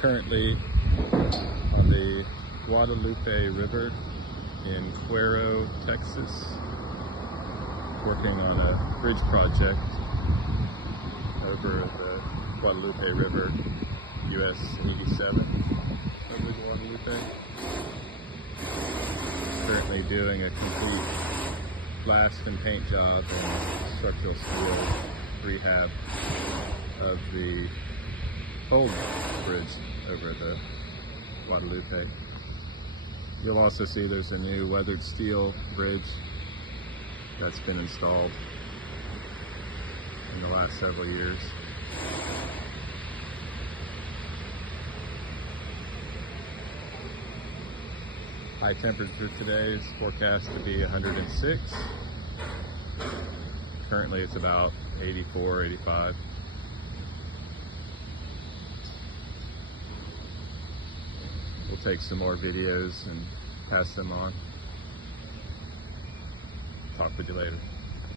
currently on the Guadalupe River in Cuero, Texas, working on a bridge project over the Guadalupe River, US 87 over Guadalupe. Currently doing a complete blast and paint job and structural steel rehab of the old bridge over the Guadalupe. You'll also see there's a new weathered steel bridge that's been installed in the last several years. High temperature today is forecast to be 106. Currently it's about 84, 85. We'll take some more videos and pass them on. Talk with you later.